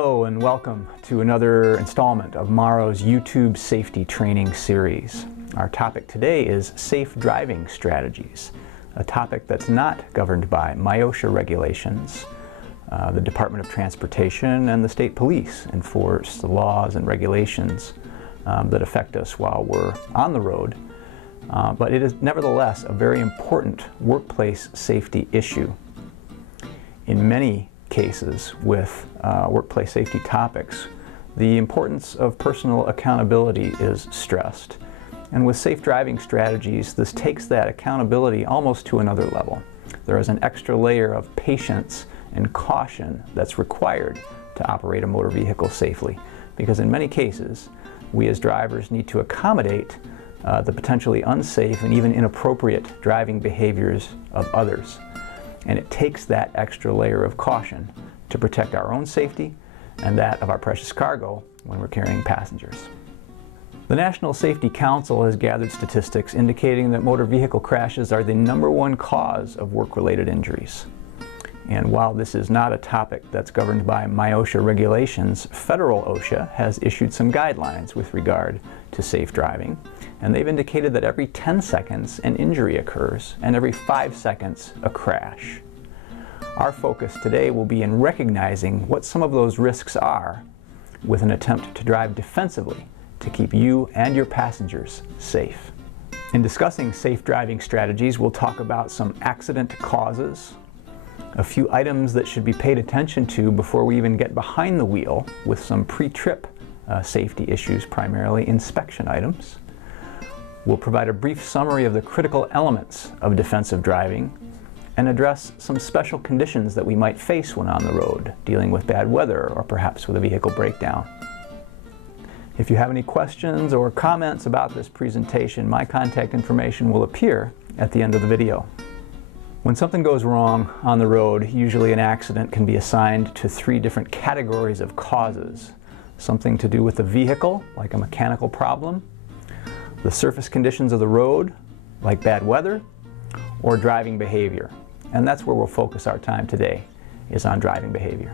Hello and welcome to another installment of Maro's YouTube Safety Training Series. Our topic today is safe driving strategies, a topic that's not governed by MIOSHA regulations. The Department of Transportation and the state police enforce the laws and regulations that affect us while we're on the road, but it is nevertheless a very important workplace safety issue. In many cases with workplace safety topics, the importance of personal accountability is stressed. And with safe driving strategies, this takes that accountability almost to another level. There is an extra layer of patience and caution that's required to operate a motor vehicle safely, because in many cases, we as drivers need to accommodate the potentially unsafe and even inappropriate driving behaviors of others. And it takes that extra layer of caution to protect our own safety and that of our precious cargo when we're carrying passengers. The National Safety Council has gathered statistics indicating that motor vehicle crashes are the #1 cause of work-related injuries. And while this is not a topic that's governed by MIOSHA regulations, federal OSHA has issued some guidelines with regard to safe driving. And they've indicated that every 10 seconds an injury occurs and every 5 seconds a crash. Our focus today will be in recognizing what some of those risks are with an attempt to drive defensively to keep you and your passengers safe. In discussing safe driving strategies, we'll talk about some accident causes, a few items that should be paid attention to before we even get behind the wheel with some pre-trip safety issues, primarily inspection items. We'll provide a brief summary of the critical elements of defensive driving and address some special conditions that we might face when on the road, dealing with bad weather or perhaps with a vehicle breakdown. If you have any questions or comments about this presentation, my contact information will appear at the end of the video. When something goes wrong on the road, usually an accident can be assigned to 3 different categories of causes. Something to do with the vehicle, like a mechanical problem, the surface conditions of the road, like bad weather, or driving behavior. And that's where we'll focus our time today, is on driving behavior.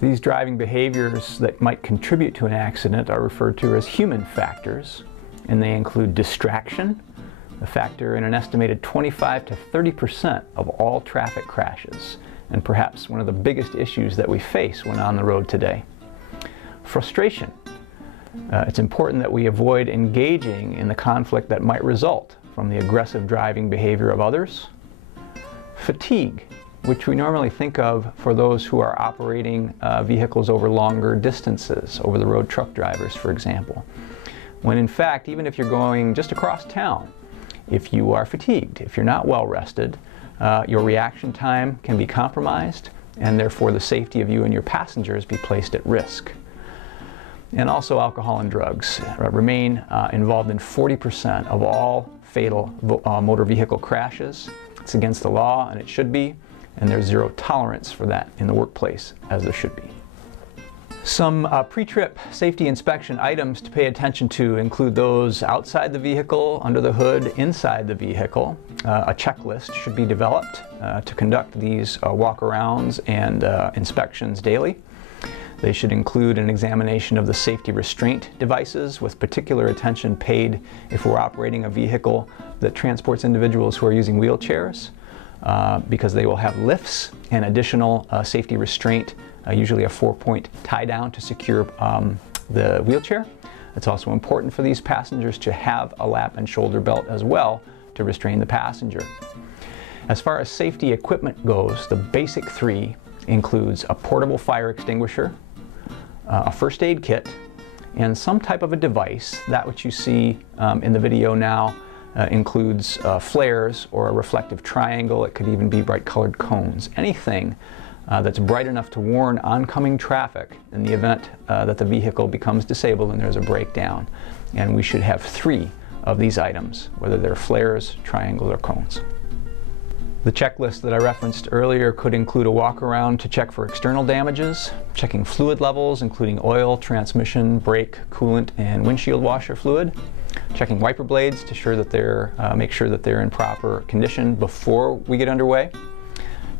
These driving behaviors that might contribute to an accident are referred to as human factors, and they include distraction, a factor in an estimated 25 to 30% of all traffic crashes, and perhaps one of the biggest issues that we face when on the road today. Frustration. It's important that we avoid engaging in the conflict that might result from the aggressive driving behavior of others. Fatigue, which we normally think of for those who are operating vehicles over longer distances, over the road truck drivers, for example. When in fact, even if you're going just across town, if you are fatigued, if you're not well rested, your reaction time can be compromised, and therefore the safety of you and your passengers be placed at risk. And also alcohol and drugs remain involved in 40% of all fatal motor vehicle crashes. It's against the law, and it should be, and there's zero tolerance for that in the workplace, as there should be. Some pre-trip safety inspection items to pay attention to include those outside the vehicle, under the hood, inside the vehicle. A checklist should be developed to conduct these walk-arounds and inspections daily. They should include an examination of the safety restraint devices, with particular attention paid if we're operating a vehicle that transports individuals who are using wheelchairs, because they will have lifts and additional safety restraint, usually a 4-point tie down to secure the wheelchair. It's also important for these passengers to have a lap and shoulder belt as well to restrain the passenger. As far as safety equipment goes, the basic 3 includes a portable fire extinguisher, a first aid kit, and some type of a device. That which you see in the video now includes flares or a reflective triangle. It could even be bright colored cones. Anything that's bright enough to warn oncoming traffic in the event that the vehicle becomes disabled and there's a breakdown. And we should have 3 of these items, whether they're flares, triangles, or cones. The checklist that I referenced earlier could include a walk-around to check for external damages, checking fluid levels, including oil, transmission, brake, coolant, and windshield washer fluid, checking wiper blades to make sure that they're in proper condition before we get underway,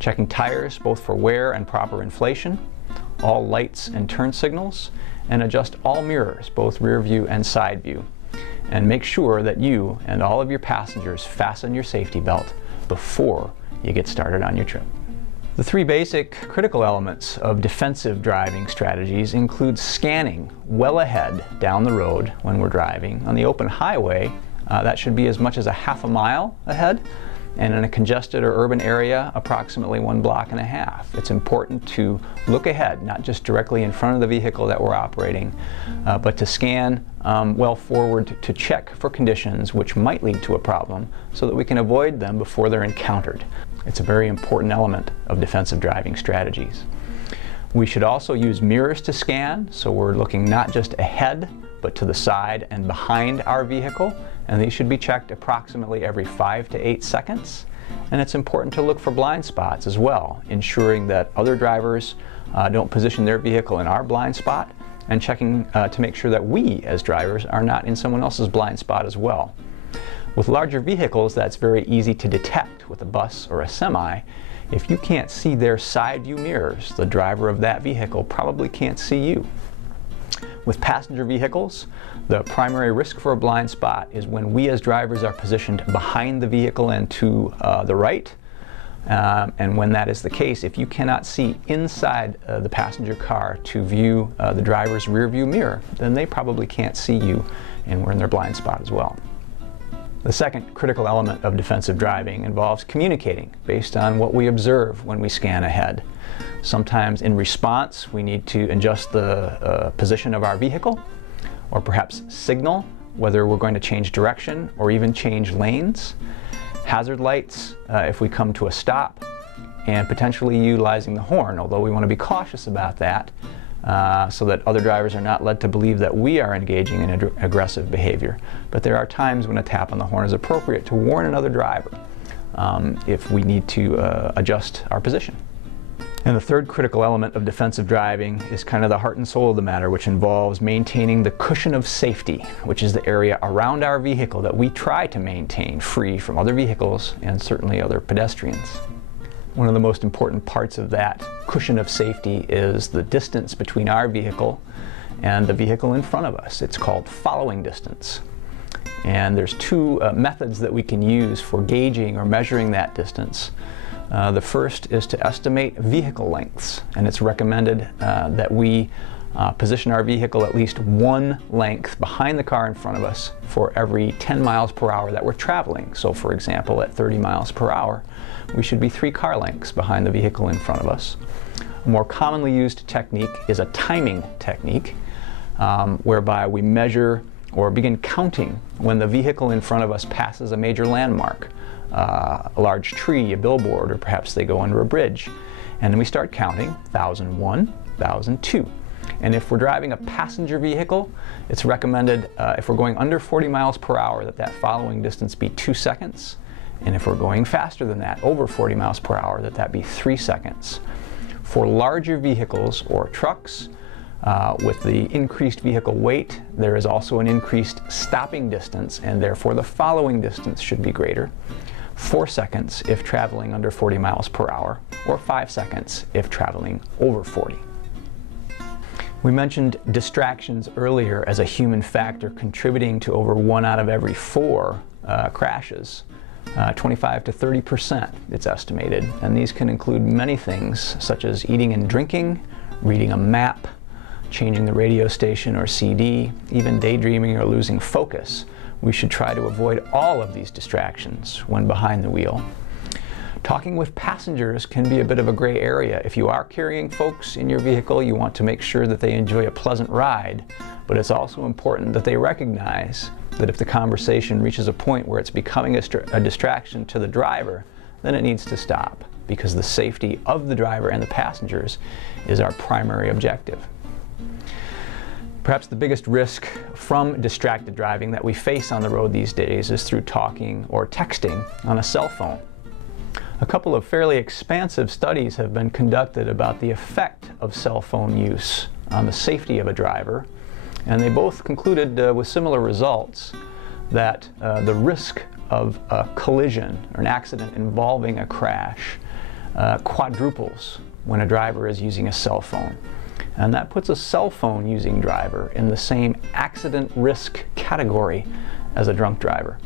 checking tires both for wear and proper inflation, all lights and turn signals, and adjust all mirrors, both rear view and side view. And make sure that you and all of your passengers fasten your safety belt before you get started on your trip. The three basic critical elements of defensive driving strategies include scanning well ahead down the road when we're driving. On the open highway, that should be as much as a half a mile ahead, and in a congested or urban area, approximately 1.5 blocks. It's important to look ahead, not just directly in front of the vehicle that we're operating, but to scan well forward to check for conditions which might lead to a problem so that we can avoid them before they're encountered. It's a very important element of defensive driving strategies. We should also use mirrors to scan, so we're looking not just ahead, but to the side and behind our vehicle, and these should be checked approximately every 5 to 8 seconds. And it's important to look for blind spots as well, ensuring that other drivers don't position their vehicle in our blind spot, and checking to make sure that we as drivers are not in someone else's blind spot as well. With larger vehicles, that's very easy to detect with a bus or a semi. If you can't see their side view mirrors, the driver of that vehicle probably can't see you. With passenger vehicles, the primary risk for a blind spot is when we as drivers are positioned behind the vehicle and to the right. And when that is the case, if you cannot see inside the passenger car to view the driver's rear view mirror, then they probably can't see you and we're in their blind spot as well. The second critical element of defensive driving involves communicating based on what we observe when we scan ahead. Sometimes in response, we need to adjust the position of our vehicle, or perhaps signal whether we're going to change direction or even change lanes. Hazard lights if we come to a stop, and potentially utilizing the horn, although we want to be cautious about that so that other drivers are not led to believe that we are engaging in aggressive behavior. But there are times when a tap on the horn is appropriate to warn another driver if we need to adjust our position. And the third critical element of defensive driving is kind of the heart and soul of the matter, which involves maintaining the cushion of safety, which is the area around our vehicle that we try to maintain free from other vehicles and certainly other pedestrians. One of the most important parts of that cushion of safety is the distance between our vehicle and the vehicle in front of us. It's called following distance. And there's two methods that we can use for gauging or measuring that distance. The first is to estimate vehicle lengths, and it's recommended that we position our vehicle at least one length behind the car in front of us for every 10 miles per hour that we're traveling. So for example, at 30 miles per hour, we should be 3 car lengths behind the vehicle in front of us. A more commonly used technique is a timing technique, whereby we measure or begin counting when the vehicle in front of us passes a major landmark, a large tree, a billboard, or perhaps they go under a bridge. And then we start counting 1001, 1002. And if we're driving a passenger vehicle, it's recommended if we're going under 40 miles per hour that following distance be 2 seconds. And if we're going faster than that, over 40 miles per hour, that be 3 seconds. For larger vehicles or trucks, with the increased vehicle weight, there is also an increased stopping distance, and therefore the following distance should be greater. 4 seconds if traveling under 40 miles per hour, or 5 seconds if traveling over 40. We mentioned distractions earlier as a human factor contributing to over 1 out of every 4 crashes. 25 to 30% it's estimated, and these can include many things such as eating and drinking, reading a map, changing the radio station or CD, even daydreaming or losing focus. We should try to avoid all of these distractions when behind the wheel. Talking with passengers can be a bit of a gray area. If you are carrying folks in your vehicle, you want to make sure that they enjoy a pleasant ride, but it's also important that they recognize that if the conversation reaches a point where it's becoming a distraction to the driver, then it needs to stop, because the safety of the driver and the passengers is our primary objective. Perhaps the biggest risk from distracted driving that we face on the road these days is through talking or texting on a cell phone. A couple of fairly expansive studies have been conducted about the effect of cell phone use on the safety of a driver, and they both concluded with similar results that the risk of a collision or an accident involving a crash quadruples when a driver is using a cell phone. And that puts a cell phone using driver in the same accident risk category as a drunk driver.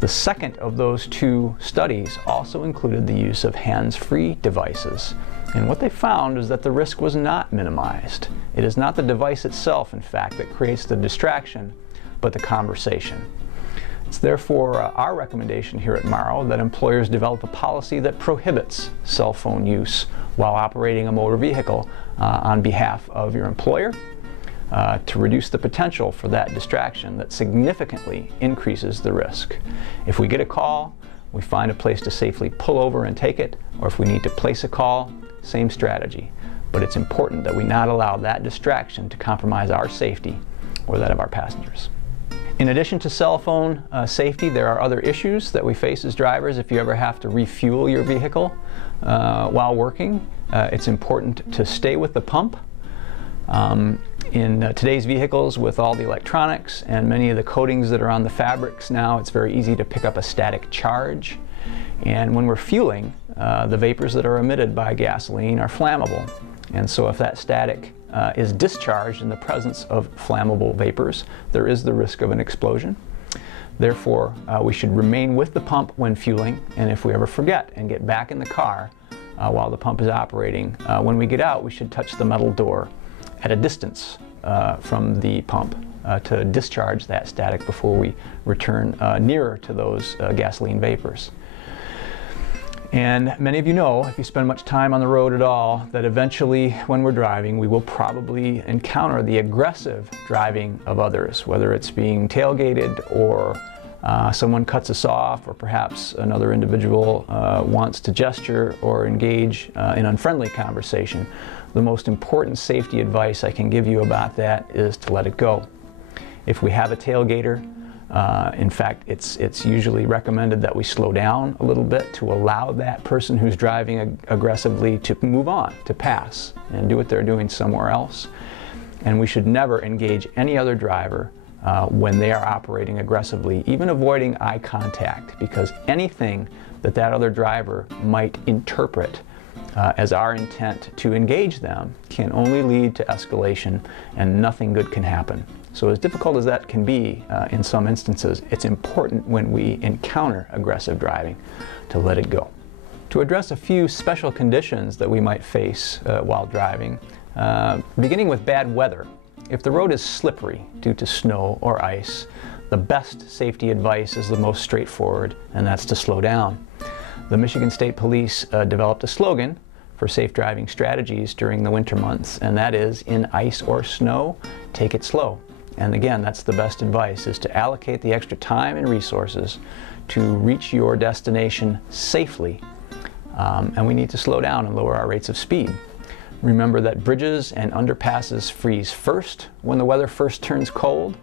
The second of those two studies also included the use of hands-free devices. And what they found is that the risk was not minimized. It is not the device itself, in fact, that creates the distraction, but the conversation. It's therefore our recommendation here at MARO that employers develop a policy that prohibits cell phone use while operating a motor vehicle on behalf of your employer to reduce the potential for that distraction that significantly increases the risk. If we get a call, we find a place to safely pull over and take it, or if we need to place a call, same strategy. But it's important that we not allow that distraction to compromise our safety or that of our passengers. In addition to cell phone safety, there are other issues that we face as drivers. If you ever have to refuel your vehicle while working, it's important to stay with the pump. In today's vehicles, with all the electronics and many of the coatings that are on the fabrics now, it's very easy to pick up a static charge. And when we're fueling, the vapors that are emitted by gasoline are flammable. And so if that static is discharged in the presence of flammable vapors, there is the risk of an explosion. Therefore, we should remain with the pump when fueling, and if we ever forget and get back in the car while the pump is operating, when we get out, we should touch the metal door at a distance from the pump to discharge that static before we return nearer to those gasoline vapors. And many of you know, if you spend much time on the road at all, that eventually when we're driving, we will probably encounter the aggressive driving of others, whether it's being tailgated or someone cuts us off, or perhaps another individual wants to gesture or engage in unfriendly conversation. The most important safety advice I can give you about that is to let it go. If we have a tailgater, in fact, it's usually recommended that we slow down a little bit to allow that person who's driving aggressively to move on, to pass, and do what they're doing somewhere else. And we should never engage any other driver when they are operating aggressively, even avoiding eye contact, because anything that that other driver might interpret as our intent to engage them can only lead to escalation, and nothing good can happen. So as difficult as that can be in some instances, it's important when we encounter aggressive driving to let it go. To address a few special conditions that we might face while driving, beginning with bad weather. If the road is slippery due to snow or ice, the best safety advice is the most straightforward, and that's to slow down. The Michigan State Police developed a slogan for safe driving strategies during the winter months, and that is, in ice or snow, take it slow. And again, that's the best advice, is to allocate the extra time and resources to reach your destination safely. And we need to slow down and lower our rates of speed. Remember that bridges and underpasses freeze first when the weather first turns cold.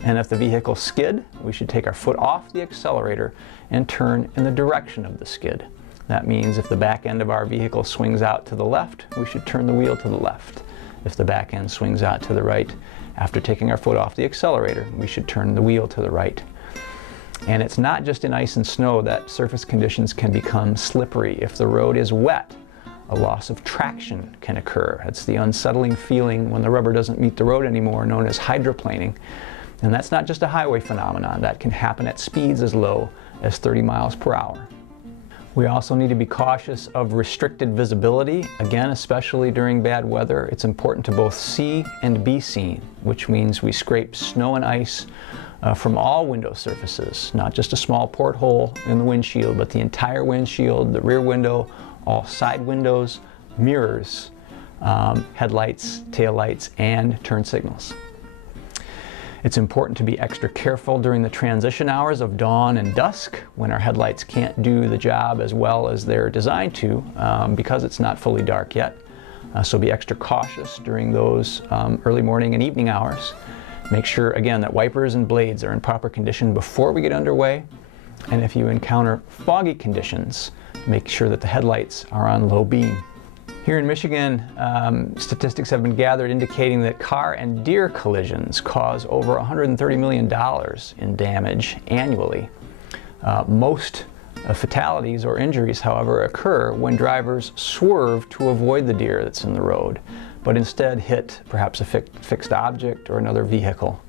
And if the vehicle skid, we should take our foot off the accelerator and turn in the direction of the skid. That means if the back end of our vehicle swings out to the left, we should turn the wheel to the left. If the back end swings out to the right, after taking our foot off the accelerator, we should turn the wheel to the right. And it's not just in ice and snow that surface conditions can become slippery. If the road is wet, a loss of traction can occur. It's the unsettling feeling when the rubber doesn't meet the road anymore, known as hydroplaning. And that's not just a highway phenomenon. That can happen at speeds as low as 30 miles per hour. We also need to be cautious of restricted visibility. Again, especially during bad weather, it's important to both see and be seen, which means we scrape snow and ice from all window surfaces, not just a small porthole in the windshield, but the entire windshield, the rear window, all side windows, mirrors, headlights, taillights, and turn signals. It's important to be extra careful during the transition hours of dawn and dusk when our headlights can't do the job as well as they're designed to because it's not fully dark yet. So be extra cautious during those early morning and evening hours. Make sure, again, that wipers and blades are in proper condition before we get underway. And if you encounter foggy conditions, make sure that the headlights are on low beam. Here in Michigan, statistics have been gathered indicating that car and deer collisions cause over $130 million in damage annually. Most fatalities or injuries, however, occur when drivers swerve to avoid the deer that's in the road. but instead hit perhaps a fixed object or another vehicle.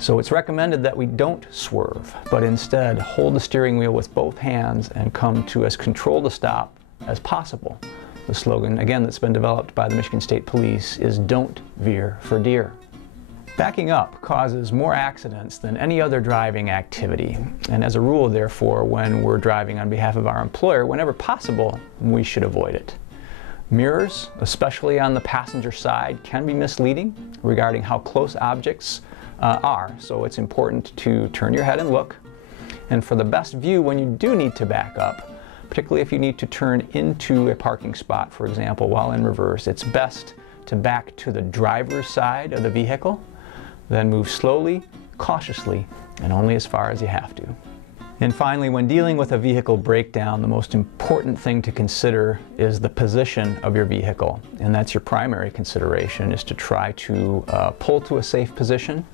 So it's recommended that we don't swerve, but instead hold the steering wheel with both hands and come to as controlled a stop as possible. The slogan, again, that's been developed by the Michigan State Police is "Don't veer for deer." Backing up causes more accidents than any other driving activity, and as a rule, therefore, when we're driving on behalf of our employer, whenever possible, we should avoid it. Mirrors, especially on the passenger side, can be misleading regarding how close objects are, so it's important to turn your head and look. And for the best view when you do need to back up, particularly if you need to turn into a parking spot, for example, while in reverse, it's best to back to the driver's side of the vehicle, then move slowly, cautiously, and only as far as you have to. And finally, when dealing with a vehicle breakdown, the most important thing to consider is the position of your vehicle. And that's your primary consideration, is to try to pull to a safe position.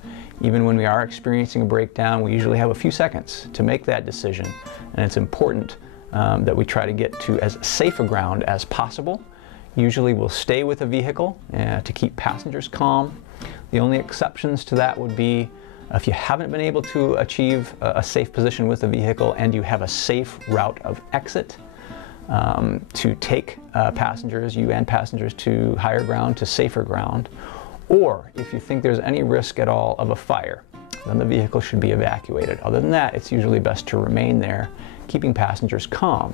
Even when we are experiencing a breakdown, we usually have a few seconds to make that decision. And it's important that we try to get to as safe a ground as possible. Usually we'll stay with the vehicle to keep passengers calm. The only exceptions to that would be if you haven't been able to achieve a safe position with the vehicle and you have a safe route of exit to take passengers, you and passengers, to higher ground, to safer ground. Or if you think there's any risk at all of a fire, then the vehicle should be evacuated. Other than that, it's usually best to remain there, keeping passengers calm.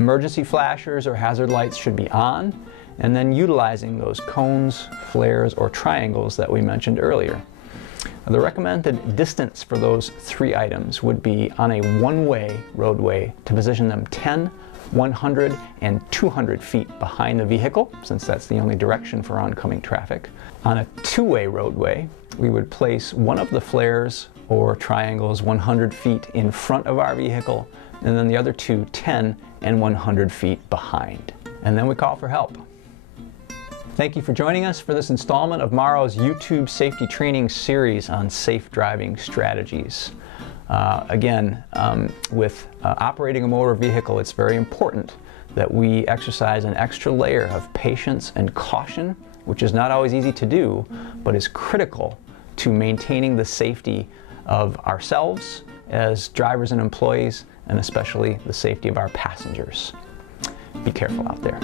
Emergency flashers or hazard lights should be on, and then utilizing those cones, flares, or triangles that we mentioned earlier. The recommended distance for those three items would be on a one-way roadway to position them 10, 100, and 200 feet behind the vehicle, since that's the only direction for oncoming traffic. On a two-way roadway, we would place one of the flares or triangles 100 feet in front of our vehicle, and then the other two 10 and 100 feet behind. And then we call for help. Thank you for joining us for this installment of Maro's YouTube safety training series on safe driving strategies. With operating a motor vehicle, it's very important that we exercise an extra layer of patience and caution, which is not always easy to do, but is critical to maintaining the safety of ourselves as drivers and employees, and especially the safety of our passengers. Be careful out there.